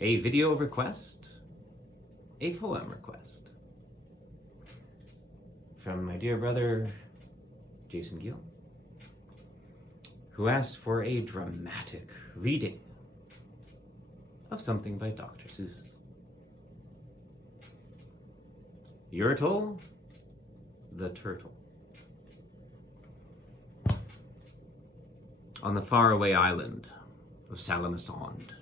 a video request, a poem request from my dear brother, Jason Gill, who asked for a dramatic reading of something by Dr. Seuss. Yertle the Turtle. On the faraway island of Salamasond,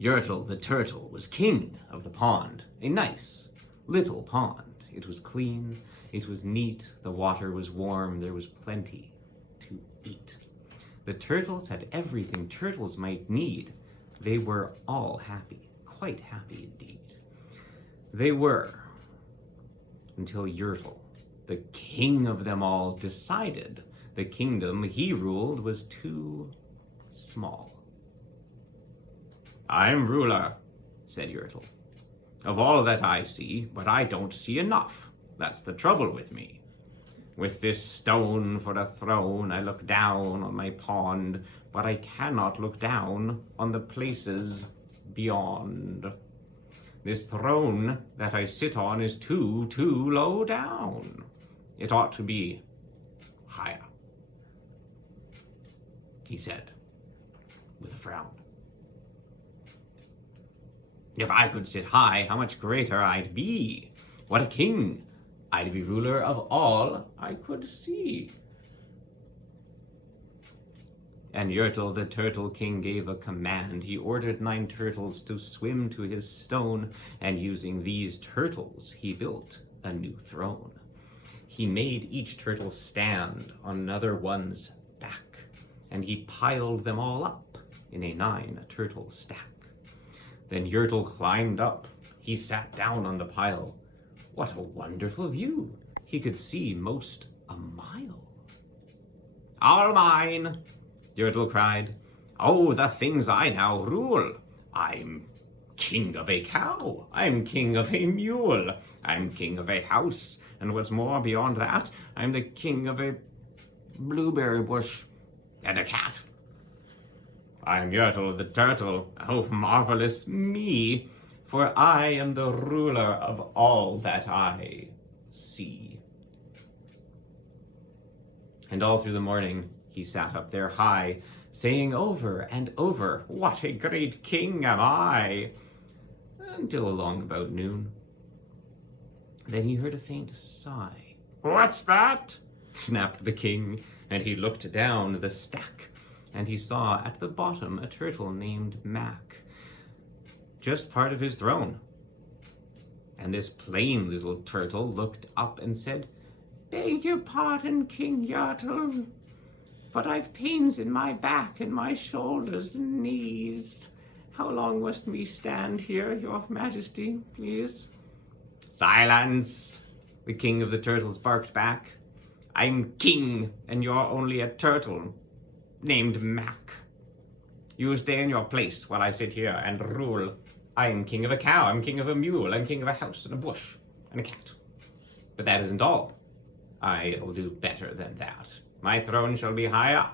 Yertle the Turtle was king of the pond, a nice little pond. It was clean, it was neat, the water was warm, there was plenty to eat. The turtles had everything turtles might need. They were all happy, quite happy indeed. They were, until Yertle, the king of them all, decided the kingdom he ruled was too small. "I'm ruler," said Yertle, "of all that I see, but I don't see enough. That's the trouble with me. With this stone for a throne, I look down on my pond, but I cannot look down on the places beyond. This throne that I sit on is too low down. It ought to be higher," he said, with a frown. "If I could sit high, how much greater I'd be. What a king! I'd be ruler of all I could see." And Yertle the Turtle King gave a command. He ordered 9 turtles to swim to his stone, and using these turtles, he built a new throne. He made each turtle stand on another one's back, and he piled them all up in a 9-turtle stack. Then Yertle climbed up. He sat down on the pile. What a wonderful view! He could see most a mile. "All mine!" Yertle cried. "Oh, the things I now rule! I'm king of a cow, I'm king of a mule, I'm king of a house, and what's more beyond that, I'm the king of a blueberry bush and a cat. I'm Yertle the Turtle, oh marvelous me, for I am the ruler of all that I see." And all through the morning he sat up there high, saying over and over, "What a great king am I!" Until along about noon. Then he heard a faint sigh. "What's that?" snapped the king, and he looked down the stack, and he saw at the bottom a turtle named Mac, just part of his throne. And this plain little turtle looked up and said, "Beg your pardon, King Yertle, but I've pains in my back and my shoulders and knees. How long must we stand here, your majesty, please?" "Silence!" the king of the turtles barked back. "I'm king, and you're only a turtle named Mac. You stay in your place while I sit here and rule. I'm king of a cow, I'm king of a mule, I'm king of a house and a bush and a cat. But that isn't all. I'll do better than that. My throne shall be higher."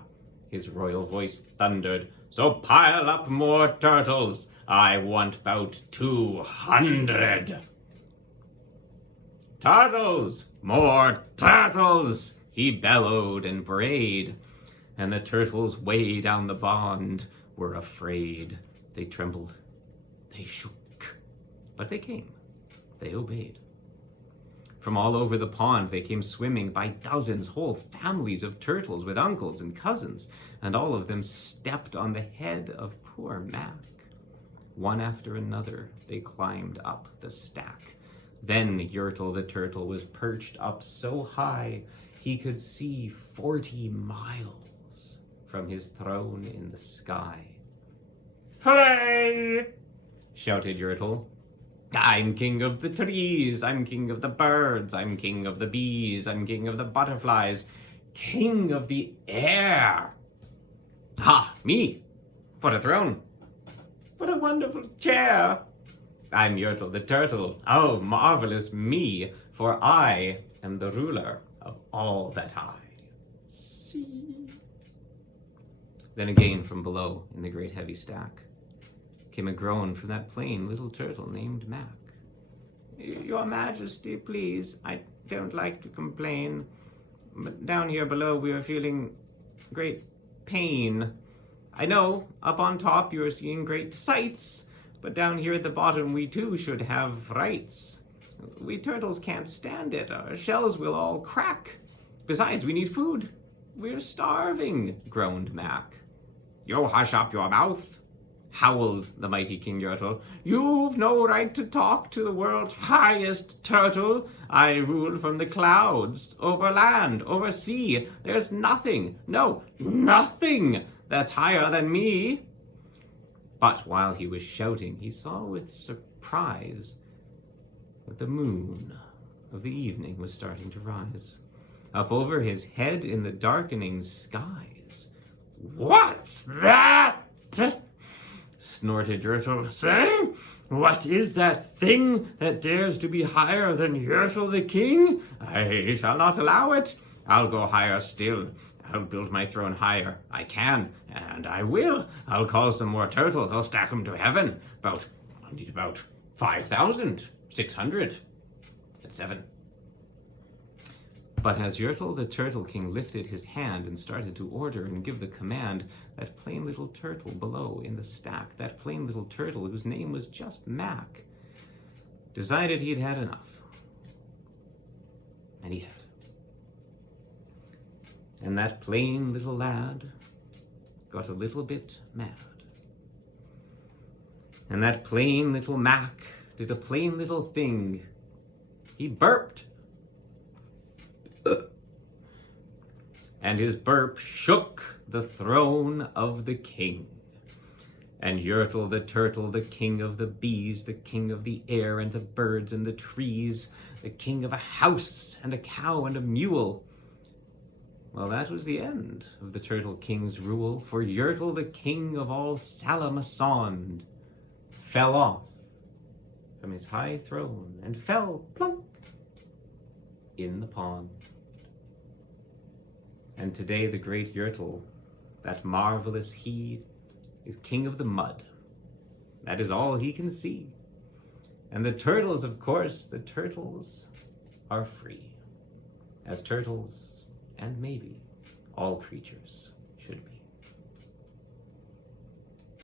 His royal voice thundered. "So pile up more turtles. I want about 200. Turtles! More turtles!" he bellowed and brayed. And the turtles way down the pond were afraid. They trembled. They shook. But they came. They obeyed. From all over the pond they came swimming by dozens, whole families of turtles with uncles and cousins, and all of them stepped on the head of poor Mac. One after another they climbed up the stack. Then Yertle the Turtle was perched up so high he could see 40 miles from his throne in the sky. "Hooray!" shouted Yertle. "I'm king of the trees, I'm king of the birds, I'm king of the bees, I'm king of the butterflies, king of the air. Ha, me! What a throne! What a wonderful chair! I'm Yertle the Turtle, oh marvelous me, for I am the ruler of all that I see." Then again from below in the great heavy stack, came a groan from that plain little turtle named Mac. Your Majesty, please, I don't like to complain, but down here below we are feeling great pain. I know, up on top you are seeing great sights, but down here at the bottom we too should have rights. We turtles can't stand it. Our shells will all crack. Besides, we need food. We're starving, groaned Mac. You hush up your mouth, howled the mighty King Yertle. You've no right to talk to the world's highest turtle. I rule from the clouds, over land, over sea. There's nothing, no, nothing that's higher than me. But while he was shouting, he saw with surprise that the moon of the evening was starting to rise up over his head in the darkening skies. What's that? Snorted Yertle. Say, what is that thing that dares to be higher than Yertle the king? I shall not allow it. I'll go higher still. I'll build my throne higher. I can, and I will. I'll call some more turtles. I'll stack them to heaven. I need about 5,607. But as Yertle the Turtle King lifted his hand and started to order and give the command, that plain little turtle below in the stack, that plain little turtle whose name was just Mac, decided he'd had enough. And he had. And that plain little lad got a little bit mad. And that plain little Mac did a plain little thing. He burped. And his burp shook the throne of the king. And Yertle the turtle, the king of the bees, the king of the air and the birds and the trees, the king of a house and a cow and a mule. Well, that was the end of the Turtle King's rule, for Yertle, the king of all Salamasond, fell off from his high throne and fell plunk in the pond. And today the great Yertle, that marvelous he, is king of the mud. That is all he can see. And the turtles, of course, the turtles are free, as turtles and maybe all creatures